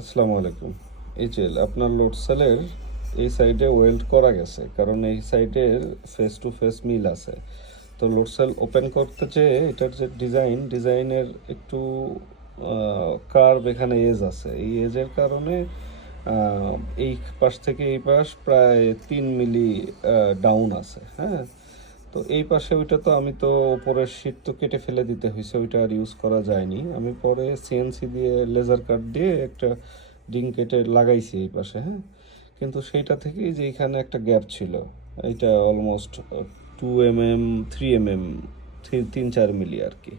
আসসালামু আলাইকুম। এই যে আপনার লোড সেলের এই সাইডে ওয়েল্ড করা গেছে, কারণ এই সাইডের ফেস টু ফেস মিল আছে। তো লোড সেল ওপেন করতে চেয়ে এটার যে ডিজাইন ডিজাইনের একটু কার্ভ এখানে এজ আছে। এই এজের কারণে এই পাশ থেকে এই পাশ প্রায় তিন মিলি ডাউন আছে হ্যাঁ? তো এই পাশে ওইটা তো আমি তো উপরের শীট তো কেটে ফেলে দিতে হয়েছে, ওইটা আর ইউজ করা যায়নি। আমি পরে সিএনসি দিয়ে লেজার কাট দিয়ে একটা ডিং কেটে লাগাইছি এই পাশে হ্যাঁ? কিন্তু সেইটা থেকেই যে এখানে একটা গ্যাপ ছিল। এইটা almost two M M three M M তিন চার মিলি আর কি।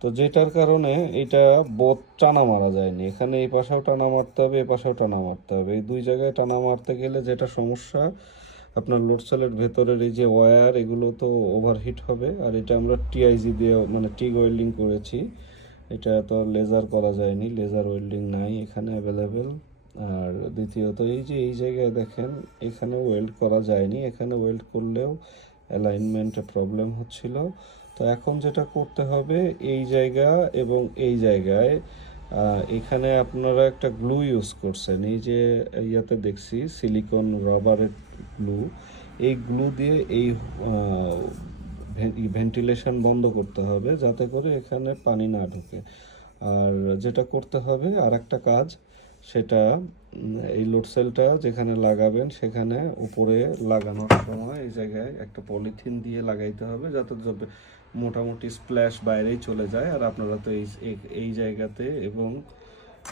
তো যেটার কারণে এটা বোধ টানা মারা যায়নি। এখানে এই পাশেও টানা মারতে হবে এই পাশেও টানা মারতে হবে। এই দুই জায়গায় টানা মারতে গেলে যেটা সমস্যা আপনার লোড সেলের ভেতরের এই যে ওয়্যার এগুলো তো ওভারহিট হবে। আর এটা আমরা টিআইজি দিয়ে মানে টিগ ওয়েল্ডিং করেছি। এটা তো লেজার করা যায়নি লেজার ওয়েল্ডিং নাই এখানে অ্যাভেলেবেল আর দ্বিতীয়ত, এই যে এই জায়গায় দেখেন এখানে ওয়েল্ড করা যায়নি। এখানে ওয়েল্ড করলেও অ্যালাইনমেন্টে প্রবলেম হচ্ছিল। তো এখন যেটা করতে হবে, এই জায়গা এবং এই জায়গায় এখানে আপনারা একটা গ্লু ইউজ করছেন। এই যে ইয়াতে দেখছি সিলিকন রাবারের গ্লু এই গ্লু দিয়ে এই ভেন্টিলেশন বন্ধ করতে হবে যাতে করে এখানে পানি না ঢোকে। আর যেটা করতে হবে আর একটা কাজ, সেটা এই লোডসেলটা যেখানে লাগাবেন সেখানে উপরে লাগানোর সময় এই জায়গায় একটা পলিথিন দিয়ে লাগাইতে হবে যাতে মোটামুটি স্প্ল্যাশ বাইরেই চলে যায়। আর আপনারা তো এই, এই- এই জায়গাতে এবং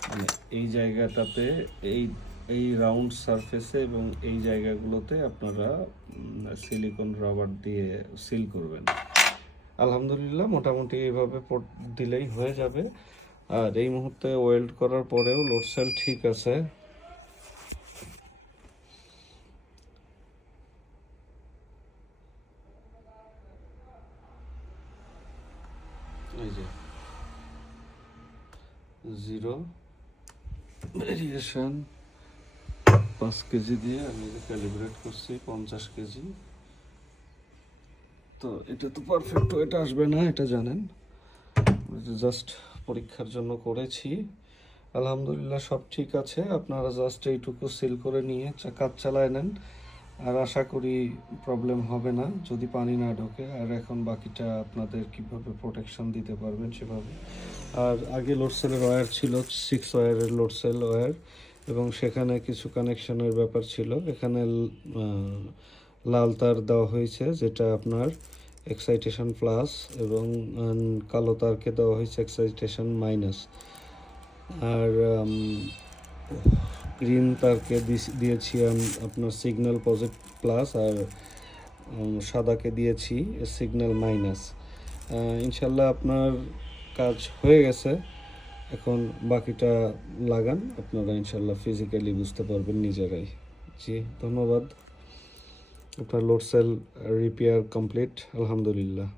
মানে এই জায়গাটাতে এই এই রাউন্ড সারফেসে এবং এই জায়গাগুলোতে আপনারা সিলিকন রাবার দিয়ে সিল করবেন। আলহামদুলিল্লাহ, মোটামুটি এইভাবে দিলেই হয়ে যাবে। আর এই মুহূর্তে ওয়েল্ড করার পরেও লোড সেল ঠিক আছে। জিরো ভেরিয়েশন পাঁচ কেজি দিয়ে আমি ক্যালিব্রেট করছি, পঞ্চাশ কেজি। তো এটা তো পারফেক্ট এটা আসবে না, এটা জানেন। জাস্ট পরীক্ষার জন্য করেছি। আলহামদুলিল্লাহ সব ঠিক আছে, আপনারা জাস্ট এইটুকু সিল করে নিয়ে কাজ চালায় নেন। আর আশা করি প্রবলেম হবে না, যদি পানি না ঢোকে। আর এখন বাকিটা আপনাদের কীভাবে প্রোটেকশন দিতে পারবেন সেভাবে। আর আগে লোডসেলের ওয়্যার ছিল সিক্স ওয়্যারের লোডসেল ওয়্যার এবং সেখানে কিছু কানেকশনের ব্যাপার ছিল। এখানে লাল তার দেওয়া হয়েছে, যেটা আপনার এক্সাইটেশন প্লাস এবং কালো তারকে দেওয়া হয়েছে এক্সাইটেশন মাইনাস আর গ্রিন তারকে দিয়েছি আপনার সিগন্যাল পজিটিভ প্লাস আর সাদাকে দিয়েছি সিগন্যাল মাইনাস ইনশাল্লাহ আপনার কাজ হয়ে গেছে। এখন বাকিটা লাগান, আপনারা ইনশাল্লাহ ফিজিক্যালি বুঝতে পারবেন নিজেরাই। জি, ধন্যবাদ। আপনার লোড সেল রিপেয়ার কমপ্লিট আলহামদুলিল্লাহ।